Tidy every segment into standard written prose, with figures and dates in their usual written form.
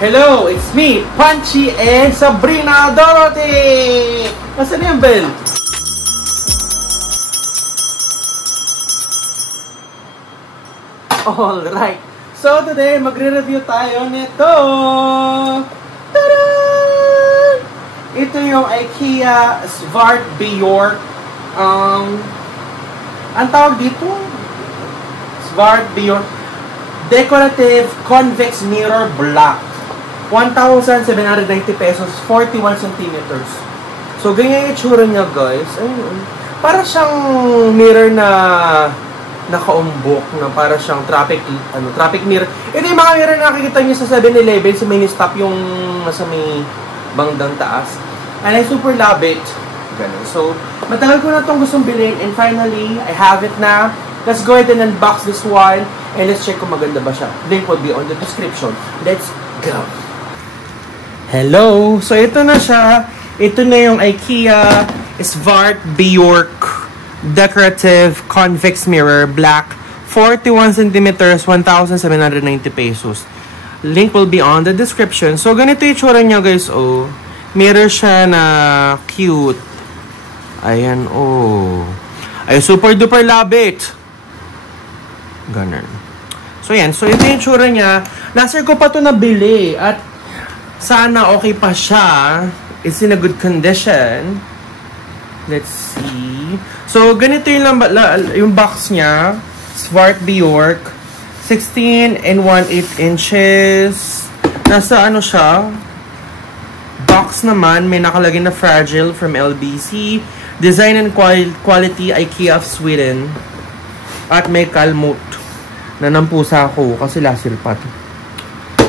Hello, it's me, Punchy and Sabrina Dorothy! Nasaan yung bell? Alright, so today magre-review tayo nito! Tada! Ito yung IKEA Svart Bjork. Ang tawag dito, Svart Bjork Decorative Convex Mirror Black. 1,790 pesos, 41 centimeters. So, ganyan yung itsura niya, guys. Ayun. Para siyang mirror na nakaumbok, na para siyang traffic mirror. Ito yung mga mirror na nakikita niyo sa 7-Eleven, sa mini stop yung nasa may bangdang taas. And I super love it. Ganun. So, matagal ko na itong gustong bilhin, and finally, I have it na. Let's go ahead and unbox this one, and let's check kung maganda ba siya. Link will be on the description. Let's go! Hello! So, ito na siya. Ito na yung IKEA Svart Bjork Decorative Convex Mirror Black. 41 centimeters, 1,790 pesos. Link will be on the description. So, ganito yung tsura niya, guys. Oh, mirror siya na cute. Ayan, oh. Ay, super duper love it. Ganun. So, yan. So, ito yung tsura niya. Last year ko pa ito nabili. At sana okay pa siya. It's in a good condition. Let's see. So, ganito yung box niya. Svart Bjork. 16 and 1/8 inches. Nasa ano siya? Box naman. May nakalagay na fragile from LBC. Design and quality IKEA of Sweden. At may kalmot. Nanampusa ako kasi last year pa ito.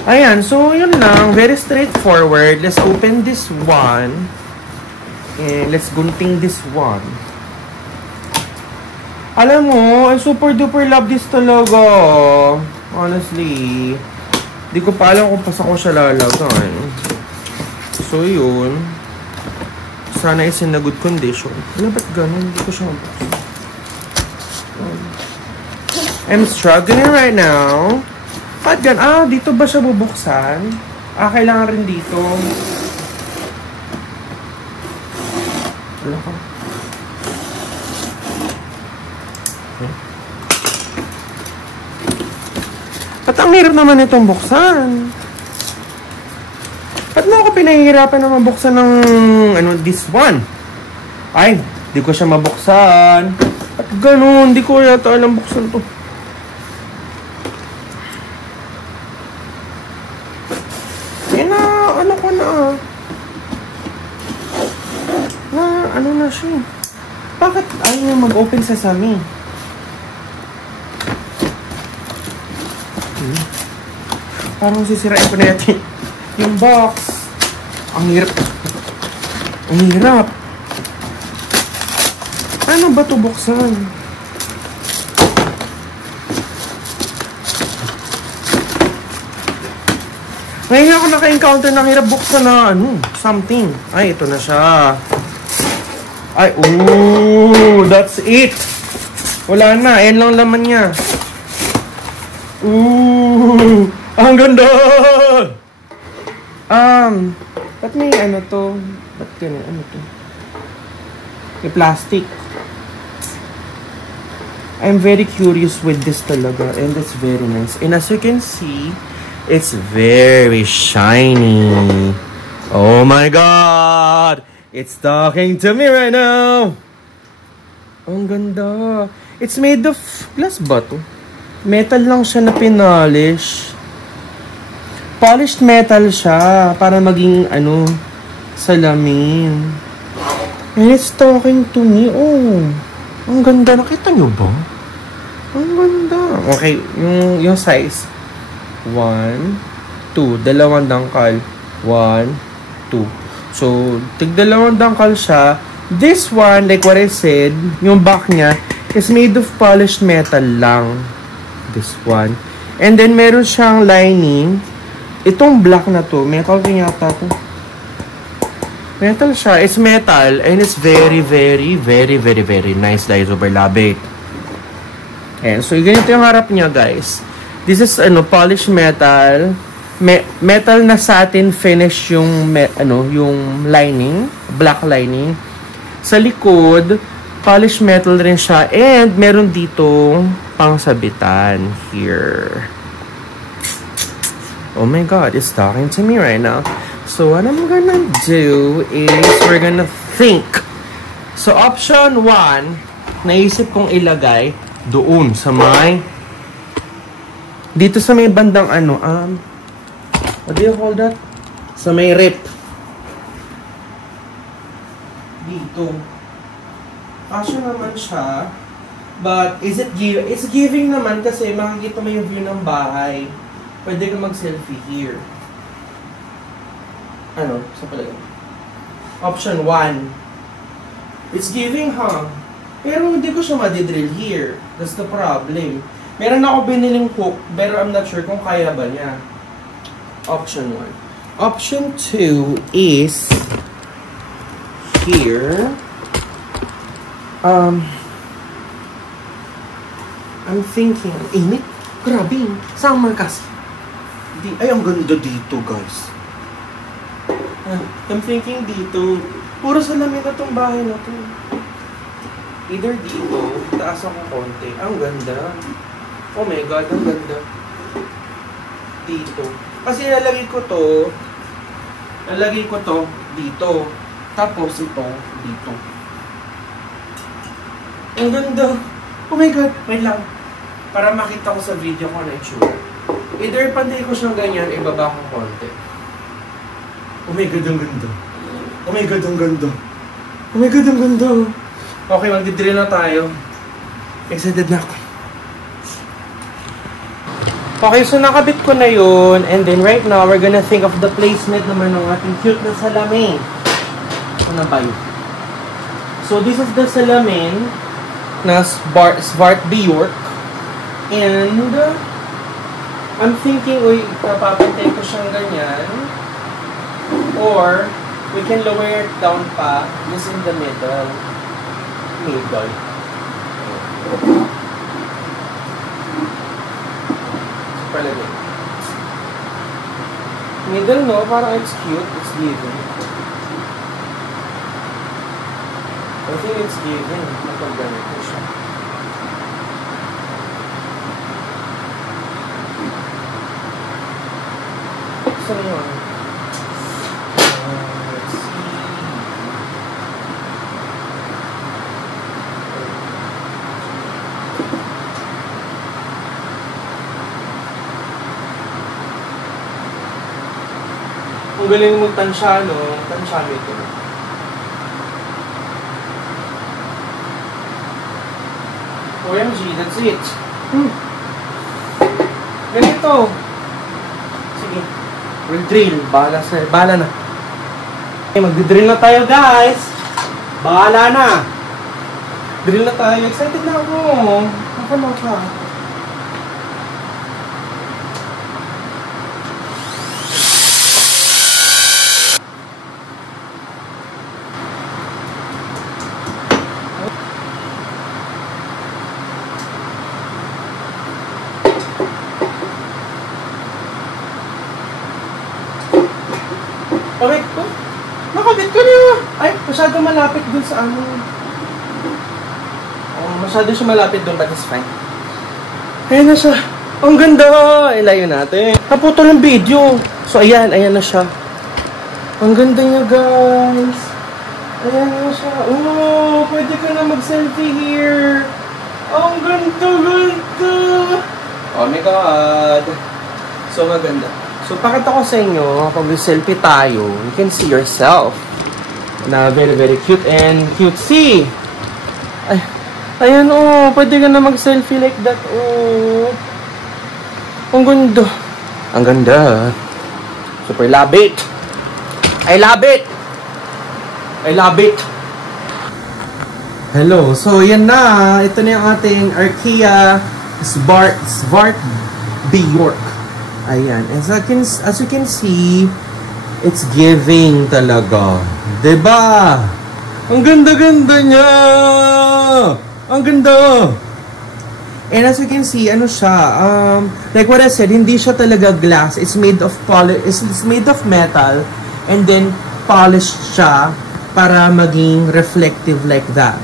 Ayan, so yun lang. Very straightforward. Let's open this one. And let's gunting this one. Alam mo, I super duper love this talaga. Honestly. Di ko pa alam kung pasa ko siya lalagay. So yun. Sana is in a good condition. Alam ba't ganun? Hindi ko siya mabuksan. I'm struggling right now. Ba't gan? Ah, dito ba siya bubuksan? Ah, kailangan rin dito. Wala ka. Okay. Ba't ang hirap naman itong buksan? Ba't mo ako pinahihirapan na mabuksan ng this one? Ay, di ko siya mabuksan. Ba't ganun? Di ko yata alam buksan to. Ano na siya? Bakit ayaw niya mag-open sesame? Parang sisirain ko na natin yung box. Ang hirap. Ang hirap. Ano ba ito buksan? Ngayon ako naka-encounter ng hirap buksan na something. Ay, ito na siya. Ay, ooh, that's it. Wala na, ayan lang laman niya. Ooh, ang ganda. Ba't may to? Ba't ganyan, to? May plastic. I'm very curious with this talaga, and it's very nice. And as you can see, it's very shiny. Oh my God! It's talking to me right now. Ang ganda. It's made of glass ba to? Metal lang siya na pinolish. Polished metal siya para maging salamin. And it's talking to me. Oh. Ang ganda. Nakita nyo ba? Ang ganda. Okay, yung size. 1, 2. Dalawang dangkal. 1, 2. So, tig-dalawang dangkal siya. This one, like what I said, yung back niya is made of polished metal lang. This one. And then, meron siyang lining. Itong black na to, metal din yata to. Metal siya. It's metal. And it's very, very, very, very, very nice. Guys, super love it. And so, ganito yung harap niya, guys. This is, polished metal. metal na satin finish yung yung lining, black lining. Sa likod, polished metal rin siya, and meron dito pangsabitan here. Oh my god, it's talking to me right now. So what I'm gonna do is we're gonna think. So option 1, naisip kong ilagay doon sa may dito sa may bandang what do you call that? Sa may rip. Dito. Kasya naman siya. But it's giving naman kasi makikita mo yung view ng bahay. Pwede ka mag-selfie here. Sa palagay. Option 1. It's giving, Pero hindi ko siya madidrill here. That's the problem. Meron ako biniling hook, pero I'm not sure kung kaya ba niya. Option 1. Option 2 is here. I'm thinking, init? Grabe, summer kasi. Ay, ang ganda dito, guys. I'm thinking dito. Puro salamin na tong bahay na to. Either dito, taas ako konti. Ang ganda. Oh my god, ang ganda. Dito. Kasi nalagay ko to dito. Tapos ito, dito. Ang ganda. Oh my god, wait lang. Para makita ko sa video ko na itsura. Either pantay ko siyang ganyan, ibaba ko konti. Oh my god, ang ganda. Oh my god, ang ganda. Oh my god, ang ganda. Okay, magdidrill na tayo. Excited na ako. Okay, so nakabit ko na yun. And then right now, we're gonna think of the placement naman ng ating cute na salamin. Ano ba yun? So this is the salamin na Svart Bjork. And I'm thinking, napapantay ko siyang ganyan. Or we can lower it down pa just in the middle. Palagay. Middle, no? Parang it's cute. It's given. I think it's given. Kapag ganito siya. Saan yun? Let's see. Kung galing mo tansya, no? Tansya mo ito. OMG, that's it. Ganito. Sige. We'll drill. Bahala na. Okay, mag-drill na tayo, guys. Bahala na. Drill na tayo. Excited na ako. Kapalaw ka. Correct ko? Nakabit ko na. Ay, masyado malapit dun sa ano. Oh, masyado siya malapit dun, but it's fine. Ayan na siya. Ang ganda! Ilayo natin. Naputol ang video. So, ayan na siya. Ang ganda niya, guys. Ayan na siya. Oh, pwede ka na mag-selfie here. Ang ganda! Oh my God. So, maganda. So, pakita ko sa inyo, pag selfie tayo, you can see yourself. Na very, very cute and cutesy. Ay, ayan, pwede ka na mag-selfie like that, Ang ganda. Ang ganda. Super love it. I love it. I love it. Hello. So, yan na. Ito na yung ating Arkia Svart Bjork. Ayan. As you can see, it's giving talaga. Diba? Ang ganda-ganda niya! Ang ganda! And as you can see, ano siya, like what I said, hindi siya talaga glass. It's made of it's made of metal, and then polished siya para maging reflective like that.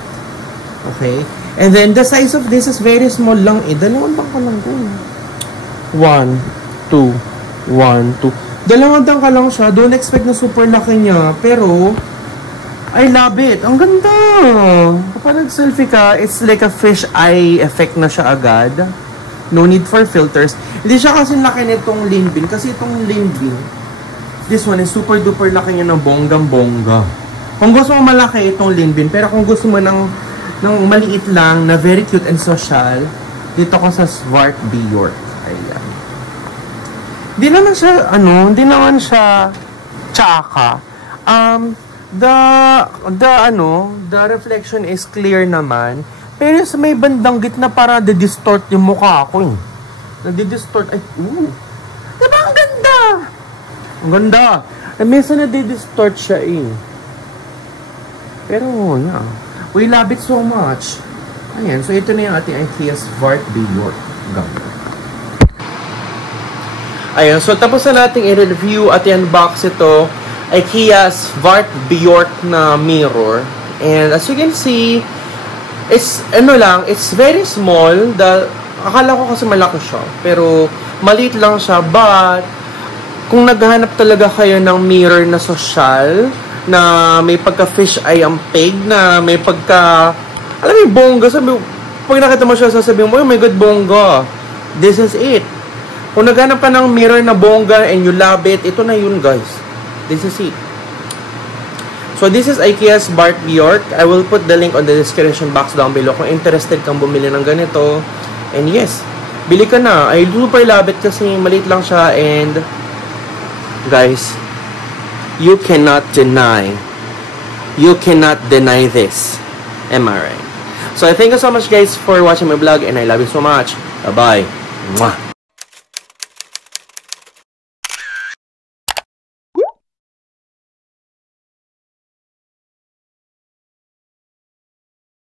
Okay? And then the size of this is very small lang eh. Dalawang tangka lang ko. 1, 2, 1, 2. Dalawang tangka lang siya. Don't expect na super laki niya. Pero, I love it. Ang ganda. Kapag nag-selfie ka, it's like a fish eye effect na siya agad. No need for filters. Hindi siya kasi laki nitong Linbin. Kasi itong Linbin, this one is super duper laki niya ng bonggang-bongga. Kung gusto mo malaki itong Linbin, pero kung gusto mo ng maliit lang, na very cute and social, dito ko sa Svart Bjork. Ayan. Di naman siya, hindi naman siya tsaka. The reflection is clear naman. Pero sa may bandang gitna para de-distort yung mukha ko eh. Nadi-distort. Ay, diba ang ganda? Ang ganda. Minsan na-distort siya eh. Pero, yeah. We love it so much. Ayan. So, ito na yung ating IKEA Svart Bjork. Ayan. So, tapos na natin i-review at i-unbox ito. IKEA Svart Bjork na mirror. And as you can see, it's, it's very small. Akala ko kasi malaki siya. Pero, maliit lang siya. But, kung naghahanap talaga kayo ng mirror na social, na may pagka-fish eye ang peg, na may pagka, alam mo yung bongga, pag nakita mo siya, sasabihin mo, oh my god, bongga. This is it. Kung naghanap ka ng mirror na bongga and you love it, ito na yun, guys. This is it. So, this is IKEA Svart Bjork. I will put the link on the description box down below kung interested kang bumili ng ganito. And yes, bili ka na. I super love it kasi maliit lang siya and guys, you cannot deny this. Am I right? So, thank you so much guys for watching my vlog and I love you so much. Bye-bye. Mwah.